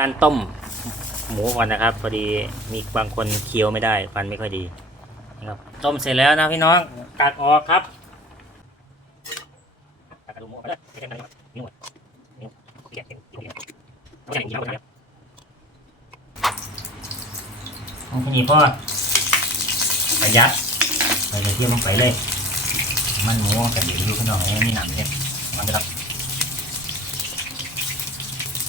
การต้มหมูก่อนนะครับ พอดีมีบางคนเคี้ยวไม่ได้ฟันไม่ค่อยดีนะครับต้มเสร็จแล้วนะพี่น้องตักออกครับตักกระดูกหมูออกไปเลยนิ้วอะนิ้วเลียดเกลียดเลียดเอาอย่างนี้เอาอย่างนี้เอาแค่นี้พอประหยัดใส่กระเทียมลงไปเลย มันหมูกับเดี๋ยวอยู่ข้างนอกยังมีหนังเลยมันจะรับ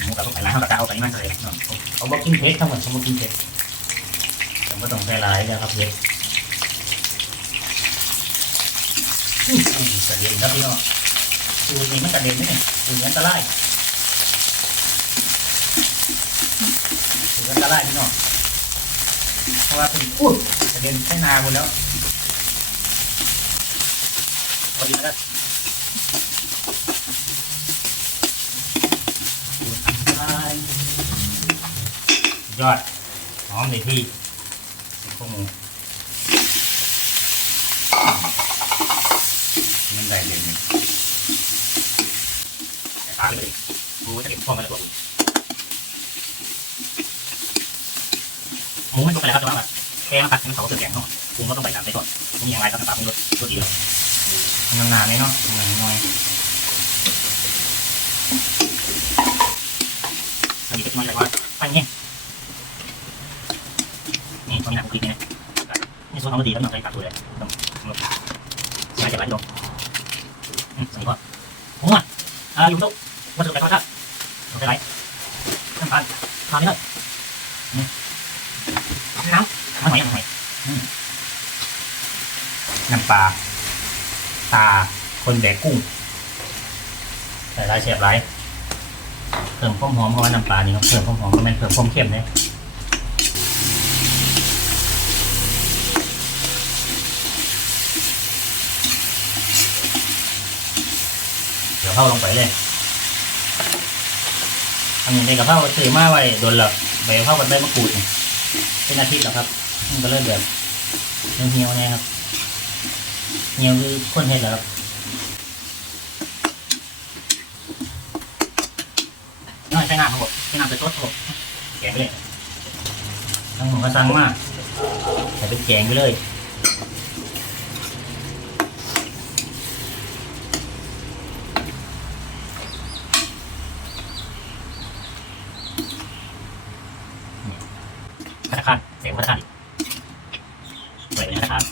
หมูกับลูกไก่ร้านเขาก็เอาไปนี่มันเลยเนะเขาบอกกินเผ็ดทั้งหมดเขาบอกกินเผ็ดแต่ไม่ต้องใส่หลายนะครับเผ็ดอื้อกระเด็นครับพี่น้องสูตรนี้มันกระเด็นนี่สูตรอันตรายสูตรอันตรายพี่น้องเพราะว่าเป็นอุ้ยกระเด็นใช้นาหมดแล้วพอดีแล้ว ยอดหอมในที่พวกหมูมันได้เลยนี่แต่ปาเลยกูจะเก็บพวกมันตัวหมูมันตกไปแล้วครับแต่ว่าแบบแค่มาตัดมันเขาเสือแข็งเนาะกูก็ต้องไปตามไปก่อนมึงยังไงต้องตามมึงรถรถดีเลยมันนานไหมเนาะมันน้อยอันนี้ก็จะมาจากว่าไปเนี่ย หลลงอืมสนิทว่าโอ้ยอ่าอยู่ตรงวัตถุไปทอดครับต้องใช้ไหลน้ำตาลทานนี่เลยนี่น้ำมันหอยยังหอยน้ำปลาตา คนแบกกุ้งใส่ลายเสียบลายเพิ่มความหอมเพราะว่าน้ำปลานี่เนาะเพิ่มความหอมก็แม่นเพิ่มความเค็มเนี่ย เดี๋ยวเข้าลงไปเลยอันนี้ในกระเพราซื้อมาไว้โดนหลับใบกะเพรากับใบมะกรูดเป็นอาทิตย์แล้วครับมันก็เริ่มแบบเหี่ยวๆนะครับเหี่ยวคือคนเห็ดแล้วครับน้อยใช้น้ำครับผมใช้น้ำเป็นต้นครับแกงไปเลยทั้งหมดก็สั่งมากใส่เป็นแกงไปเลย ธนาคารเสียงธนาคารอีกเปิดเป็นธนาคาร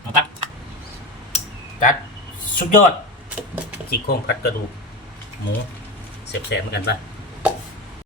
เอาตัดจัดสุดยอดซี่โครงกัดกระดูกหมูเสียบๆเหมือนกันป่ะ